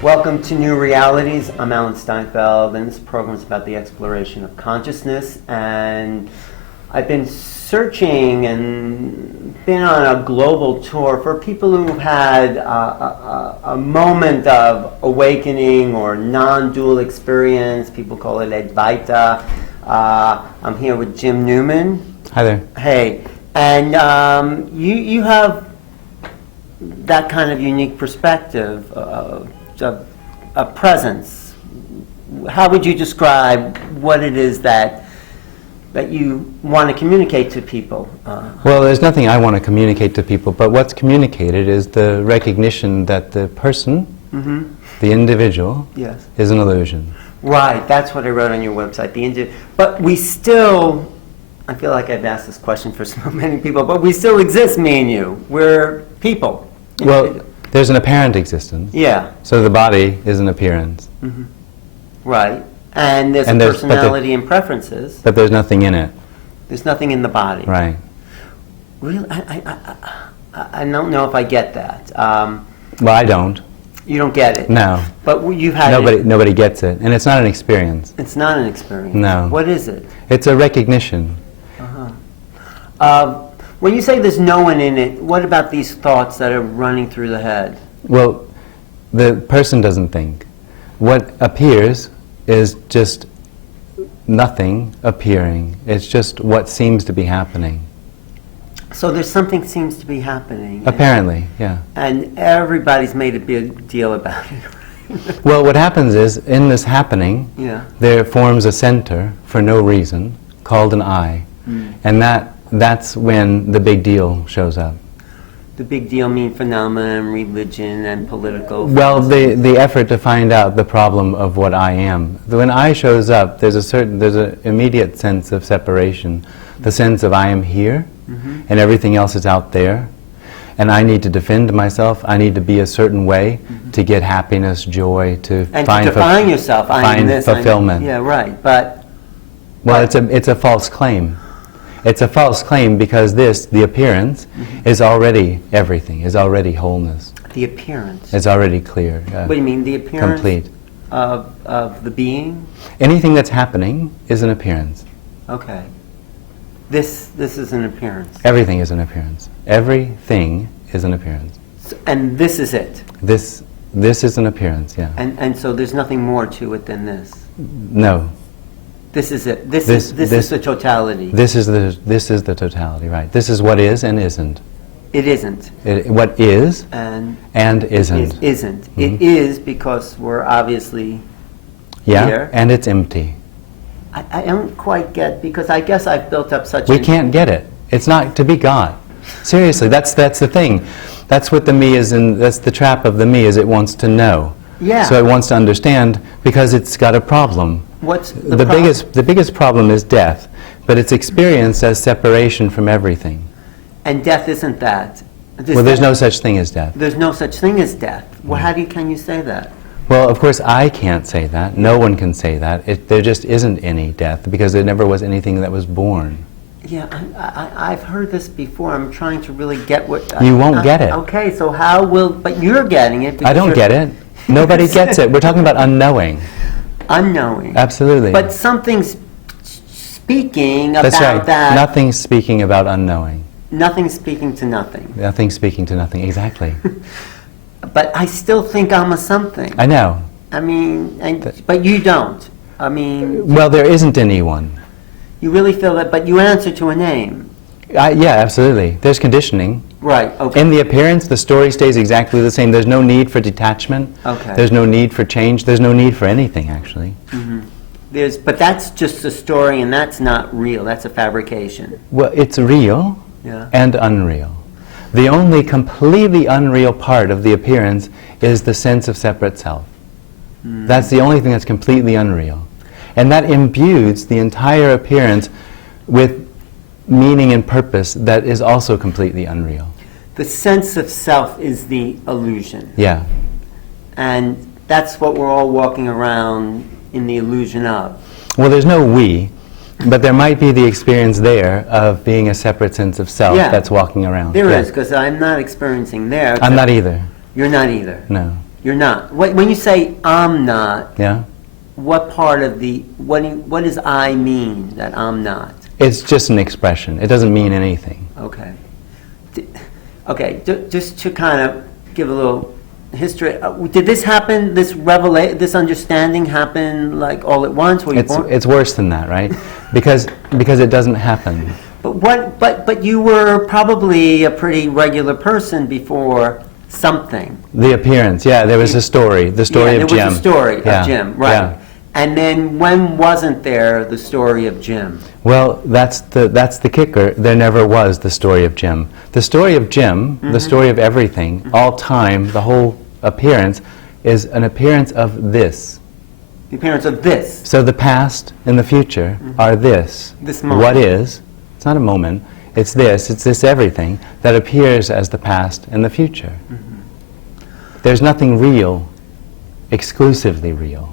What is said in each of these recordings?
Welcome to New Realities. I'm Alan Steinfeld, and this program is about the exploration of consciousness. And I've been searching and been on a global tour for people who've had a moment of awakening or non-dual experience. People call it Advaita. I'm here with Jim Newman. Hi there. Hey, and you have that kind of unique perspective of a presence. How would you describe what it is that you want to communicate to people? Well, there's nothing I want to communicate to people, but what's communicated is the recognition that the person, the individual, Yes. is an illusion. Right, that's what I wrote on your website. But we still, I feel like I've asked this question for so many people, but we still exist, me and you. We're people. Well, there's an apparent existence. Yeah. So the body is an appearance. Right. And there's a personality and preferences. But there's nothing in it. There's nothing in the body. Right. Really? I don't know if I get that. Well, I don't. You don't get it? No. But you've had Nobody gets it. And it's not an experience. It's not an experience. No. What is it? It's a recognition. When you say there's no one in it, what about these thoughts that are running through the head? Well, the person doesn't think. What appears is just nothing appearing. It's just what seems to be happening. So there's something seems to be happening. Apparently, yeah. And everybody's made a big deal about it. Well, what happens is, in this happening, there forms a center for no reason called an I. And that's when the big deal shows up. The big deal mean phenomena and religion and political... Well, the effort to find out the problem of what I am. When I shows up, there's an immediate sense of separation. The sense of I am here, and everything else is out there. And I need to defend myself. I need to be a certain way to get happiness, joy, to and find to define yourself. Find fulfillment. Yeah, right. But well, it's a false claim. It's a false claim because the appearance, is already everything, is already wholeness. The appearance? Is already clear. What do you mean, the appearance? Complete. Of the being? Anything that's happening is an appearance. Okay. This is an appearance? Everything is an appearance. Everything is an appearance. So, and this is it? This is an appearance, yeah. And so there's nothing more to it than this? No. This is it. This is the totality. This is the totality, right? This is what is and isn't. It isn't. What is and isn't. It isn't. It is because we're obviously here. And it's empty. I don't quite get, because I guess I've built up such... We can't get it. It's not to be got. Seriously, that's the thing. That's what the me is, and that's the trap of the me, is it wants to know. Yeah. So it wants to understand because it's got a problem. What's the problem? The biggest problem is death, but it's experienced as separation from everything. And death isn't that. There's no such thing as death. There's no such thing as death. Well, how can you say that? Well, of course, I can't say that. No one can say that. There just isn't any death because there never was anything that was born. Yeah, I've heard this before. I'm trying to really get what... You won't get it. Okay, so how will... But you're getting it. I don't get it. Nobody gets it. We're talking about unknowing. Unknowing. Absolutely. But something's speaking about That's right. that. Nothing's speaking about unknowing. Nothing's speaking to nothing. Nothing's speaking to nothing, exactly. But I still think I'm a something. I know. I mean, but you don't. I mean... Well, there isn't anyone. You really feel that, but you answer to a name. Yeah, absolutely. There's conditioning. Right, okay. In the appearance, the story stays exactly the same. There's no need for detachment. Okay. There's no need for change. There's no need for anything, actually. But that's just a story, and that's not real. That's a fabrication. Well, it's real and unreal. The only completely unreal part of the appearance is the sense of separate self. That's the only thing that's completely unreal. And that imbues the entire appearance with meaning and purpose that is also completely unreal. The sense of self is the illusion. Yeah. And that's what we're all walking around in the illusion of. Well, there's no we, but there might be the experience there of being a separate sense of self that's walking around. There is, because I'm not experiencing there. I'm not either. You're not either. No. You're not. When you say I'm not, Yeah? what part of the, what does I mean, that I'm not? It's just an expression. It doesn't mean anything. Okay. Okay, just to kind of give a little history, did this happen, this understanding happen like all at once? Were you born? It's worse than that, right? because it doesn't happen. But you were probably a pretty regular person before something. The appearance, yeah, there was a story, the story of Jim. There was a story of Jim, right. Yeah. And then when wasn't there the story of Jim? Well, that's the kicker. There never was the story of Jim. The story of Jim, the story of everything, all time, the whole appearance, is an appearance of this. The appearance of this. So the past and the future are this. This moment. What is, it's not a moment, it's this everything that appears as the past and the future. There's nothing real, exclusively real.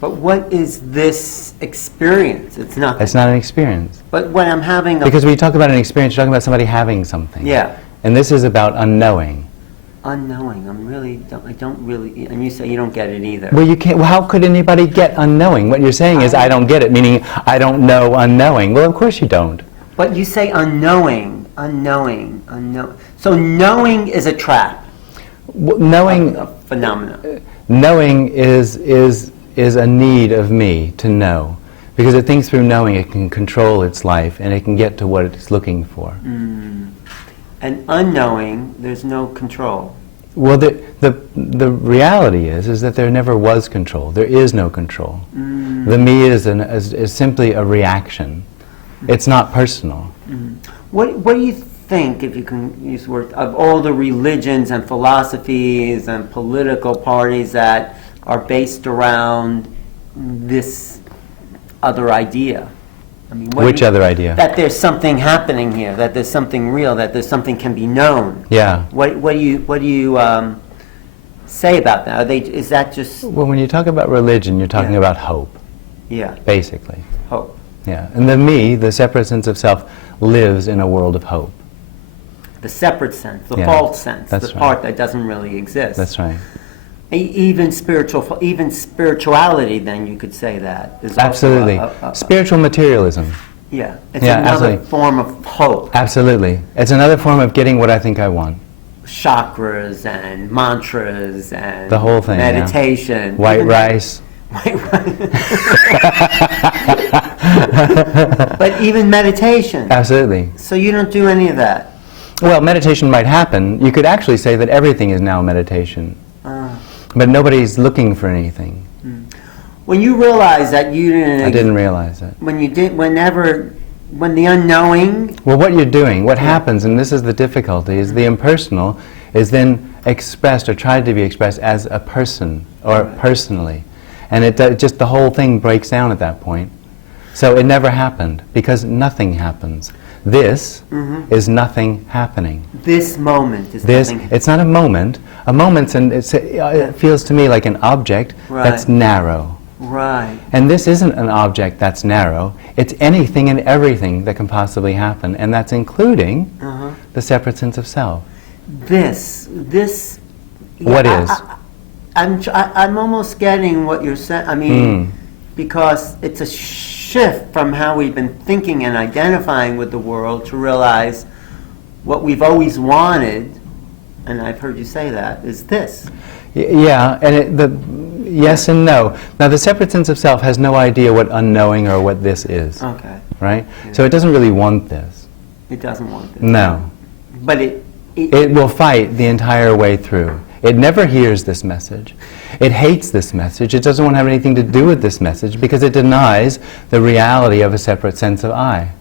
But what is this experience? It's nothing. It's not an experience. But when I'm having a... Because when you talk about an experience, you're talking about somebody having something. Yeah. And this is about unknowing. Unknowing. I don't really... And you say you don't get it either. Well, you can't... Well, how could anybody get unknowing? What you're saying is, I don't get it, meaning I don't know unknowing. Well, of course you don't. But you say unknowing. So knowing is a trap. Knowing... A phenomena. Knowing is a need of me to know. Because it thinks through knowing it can control its life and it can get to what it's looking for. And unknowing, there's no control. Well, the reality is that there never was control. There is no control. The me is simply a reaction. It's not personal. What do you think, if you can use the word, of all the religions and philosophies and political parties that are based around this other idea? I mean, Which other idea? That there's something happening here, that there's something real, that there's something can be known. Yeah. What do you say about that? Is that just... Well, when you talk about religion, you're talking about hope. Yeah. Basically. Hope. Yeah. And the me, the separate sense of self, lives in a world of hope. The separate sense, the false sense, That's the right. part that doesn't really exist. That's right. Even spirituality, then you could say that is Absolutely. Spiritual materialism. Yeah, it's another absolutely. form of hope. Absolutely. It's another form of getting what I think I want. Chakras and mantras and the whole thing. meditation. Yeah. White rice. White rice. But even meditation. Absolutely. So you don't do any of that. Well, meditation might happen. You could actually say that everything is now meditation. But nobody's looking for anything. When you realize that you didn't... I didn't realize it. When the unknowing... Well, what you're doing, what happens, and this is the difficulty, is the impersonal is then expressed or tried to be expressed as a person or personally. And it just the whole thing breaks down at that point. So it never happened because nothing happens. This is nothing happening. This moment is nothing. It's not a moment. A moment's, it feels to me like an object that's narrow. Right. And this isn't an object that's narrow. It's anything and everything that can possibly happen, and that's including the separate sense of self. This. What is? I'm almost getting what you're saying. I mean, because it's a shift from how we've been thinking and identifying with the world to realize what we've always wanted, and I've heard you say that, is this. Yeah, and yes and no. Now, the separate sense of self has no idea what unknowing or what this is. Okay. Right? Yeah. So it doesn't really want this. It doesn't want this. No. But it will fight the entire way through. It never hears this message. It hates this message. It doesn't want to have anything to do with this message because it denies the reality of a separate sense of I.